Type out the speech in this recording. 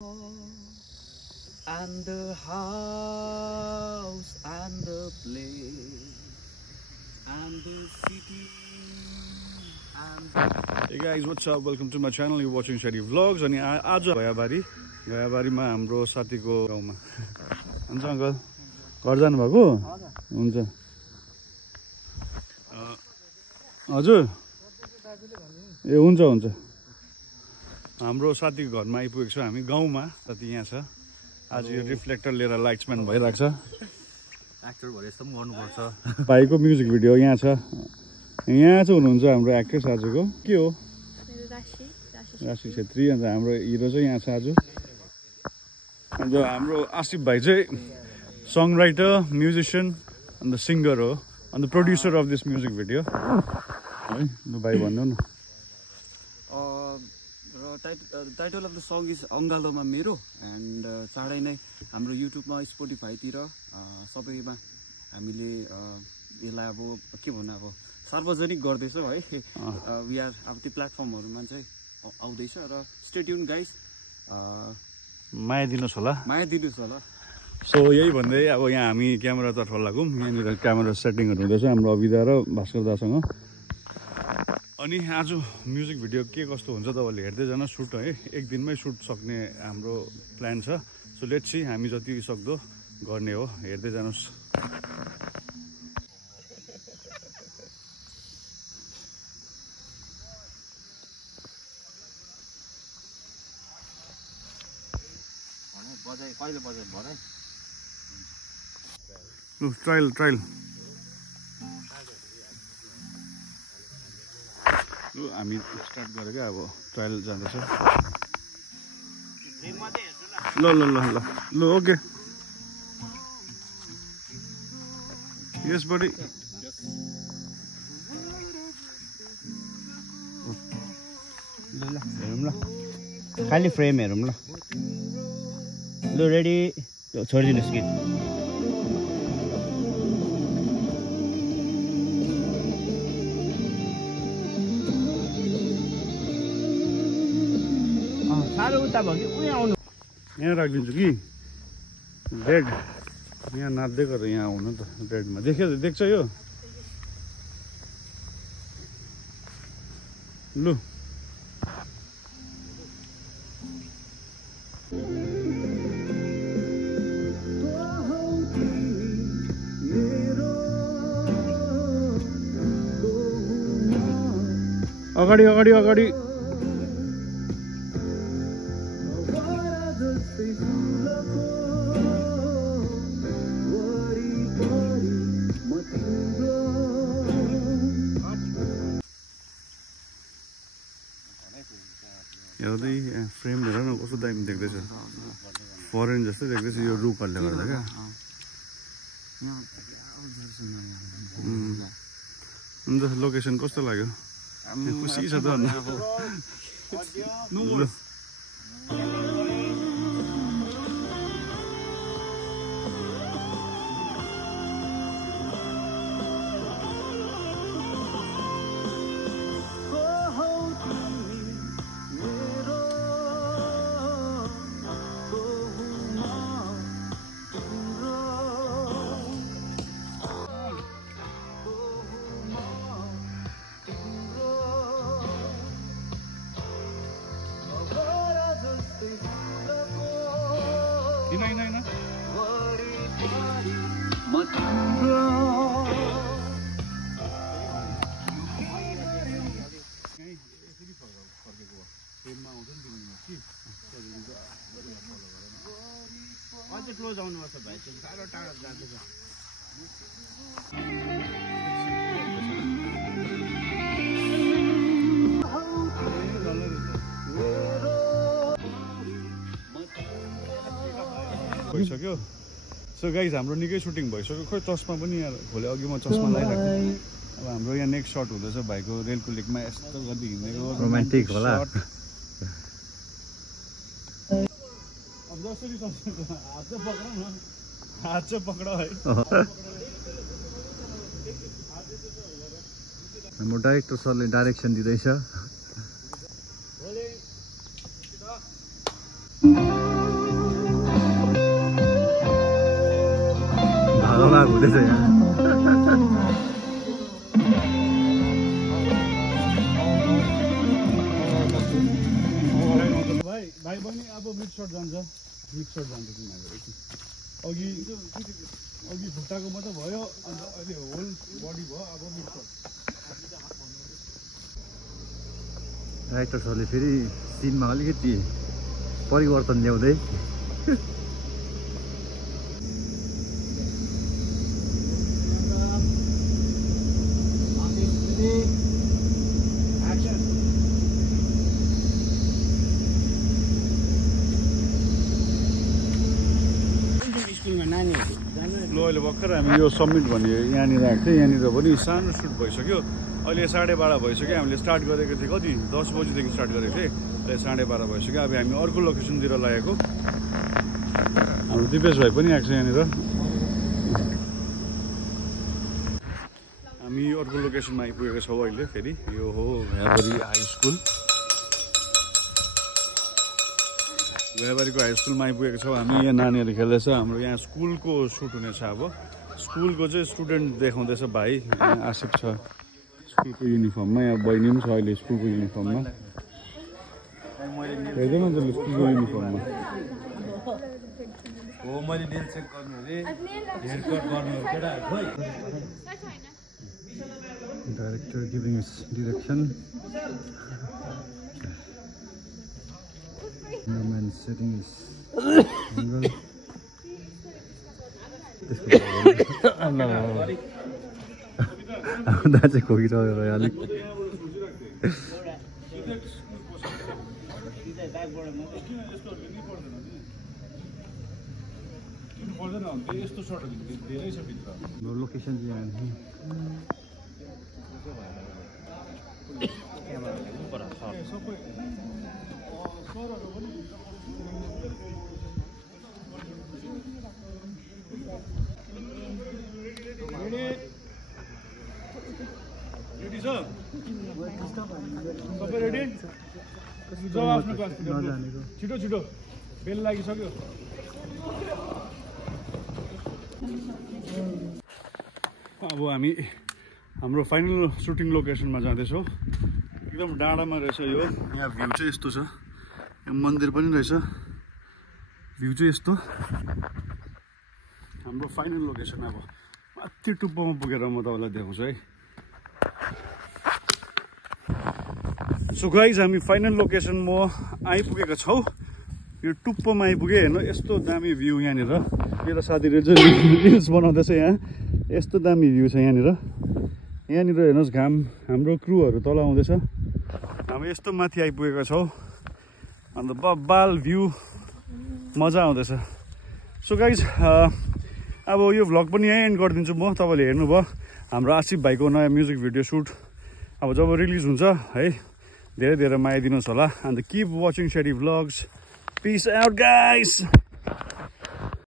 And the house and the place and the city and Hey guys, what's up? Welcome to my channel. You're watching Shady Vlogs. And आज गयाबारीमा हाम्रो साथीको गाउँमा हुन्छ uncle घर जानु भएको हुन्छ हजुर ए हुन्छ हुन्छ हाम्रो साथीको घरमा आइपुगेको छ हामी गाउँमा साथी यहाँ छ आज यो रिफ्लेक्टर लिएर लाइट्सम्यान भइरहेको छ एक्टर भरे जस्तो पनि गर्नुपर्छ भाइको म्युजिक भिडियो यहाँ छ यहाँ चाहिँ हुनुहुन्छ हाम्रो एक्ट्रेस आजको के हो राशि छेत्री अन्त हाम्रो हिरो चाहिँ यहाँ छ आज अन्त हाम्रो आसिफ भाइ चाहिँ song writer musician and singer हो and producer of this music video है ल भाइ भन्नु न title of the song is अङ्गालोमा मेरो एन्ड चाँडै नै हाम्रो युट्युबमा स्पोटिफाईतिर सबैमा हामीले यसलाई अब के भन्नु अब सार्वजनिक गर्दैछौँ है वी आर अब त्यो प्लेटफर्महरूमा चाहिँ आउँदैछ र स्टे ट्युन गाइस माया दिनुहोस् होला सो यही भन्दै अब यहाँ हामी क्यामेरातर्फ लागौँ यहाँनिर क्यामेरा सेटिङहरू हुँदैछ हाम्रो अविदा र भास्कर दासँग अनि आज म्युजिक भिडियो के कस्तो हुन्छ तपाईँले हेर्दै जान सुट है एक दिनमै सुट सक्ने हाम्रो प्लान छ सो लेट्स सी हामी जति सक्दो गर्ने हो हेर्दै जानुहोस् ट्रायल हामी स्टार्ट गरेको अब ट्रायल जाँदैछ ल ओके यस बडी हेरौँ ल खाली फ्रेम हेरौँ ल लु रेडी छोडिदिनुहोस् कि साह्रो उता भयो कि उयो आउनु यहाँ राखिदिन्छु कि बेड यहाँ नाच्दै गरेर यहाँ आउनु त बेडमा देख्छ यो लु अगाडि हेर्दै फ्रेम हेर न कस्तो दामी देख्दैछ फरेन जस्तै देख्दैछ यो रुखहरूले गर्दा क्या अन्त लोकेसन कस्तो लाग्यो खुसी छ त अझै क्लोज आउनुपर्छ भाइ साह्रो टाढो जाँदैछ भइसक्यो सो गाइज हाम्रो निकै सुटिङ भइसक्यो खोइ चस्मा पनि यहाँ भोलि अघि म चस्मा लगाइरहेको थिएँ अब हाम्रो यहाँ नेक्स्ट सर्ट हुँदैछ भाइको रेलको लेकमा यस्तो गरी हिँडेको रोमान्टिक होला अब जसरी हात चाहिँ पक्र है हाम्रो डाइरेक्टर सरले डाइरेक्सन दिँदैछ भाग हुँदैछ यहाँ भाइ बहिनी अब मिक्सर जान्छ तिमीहरू अघि खुट्टाको मात्रै भयो अन्त अहिले होल बडी भयो अब मिक्सर डाइरेक्टर सरले फेरि सिनमा अलिकति परिवर्तन ल्याउँदै ल अहिले भर्खर हामी यो सब्मिट भन्ने यहाँनिर आएको थियो यहाँनिर पनि सानो सुट भइसक्यो अहिले 12:30 भइसक्यो हामीले स्टार्ट गरेको थियौँ कति 10 बजीदेखि स्टार्ट गरेको थिएँ अहिले 12:30 भइसक्यो अब हामी अर्को लोकेसनतिर लागेको हाम्रो दिपेश भाइ पनि आएको छ यहाँनिर हामी अर्को लोकेसनमा आइपुगेको छौँ अहिले फेरि यो हो भ्याबारी हाई स्कुल भ्याबारीको हाई स्कुलमा आइपुगेको छौँ हामी यहाँ नानीहरू खेल्दैछ हाम्रो यहाँ स्कुलको सुट हुनेछ अब स्कुलको चाहिँ स्टुडेन्ट देखाउँदैछ भाइ आसिफ छ स्कुलको युनिफर्ममा यहाँ बहिनी पनि छ अहिले स्कुलको युनिफर्ममा हेर्दैन त्यसले स्कुलको युनिफर्ममा हो मैले नेल चेक गर्नु अरे हेयर कट गर्नु केटाहरु खोइ डाइरेक्टर गिभिङ अस direction man setting his angle da चाहिँ खोकिरहेको अलिक लोकेसन छिटो छिटो बेल लागिसक्यो अब हामी हाम्रो फाइनल सुटिङ लोकेसनमा जाँदैछौँ एकदम डाँडामा रहेछ यो यहाँ भ्यू चाहिँ यस्तो छ यहाँ मन्दिर पनि रहेछ भ्यू चाहिँ यस्तो हाम्रो फाइनल लोकेसन अब माथि टुप्पोमा पुगेर म तपाईँलाई देखाउँछु है सो गाइज हामी फाइनल लोकेसन म आइपुगेको छौँ यो टुप्पोमा आइपुगेँ हेर्नु यस्तो दामी भ्यू यहाँनिर मेरो साथीले चाहिँ रिल्स बनाउँदैछ यहाँ यस्तो दामी भ्यू छ यहाँनिर हेर्नुहोस् घाम हाम्रो क्रुहरू तल आउँदैछ हामी यस्तो माथि आइपुगेका छौँ अन्त बब्बाल भ्यू मजा आउँदैछ सो गाइज अब यो भ्लग पनि यहीँ एन्ड गरिदिन्छु म तपाईँले हेर्नुभयो हाम्रो आसिफ भाइको नयाँ म्युजिक भिडियो सुट अब जब रिलिज हुन्छ है धेरै धेरै माया दिनुहोस् होला अन्त keep watching Shady vlogs peace out guys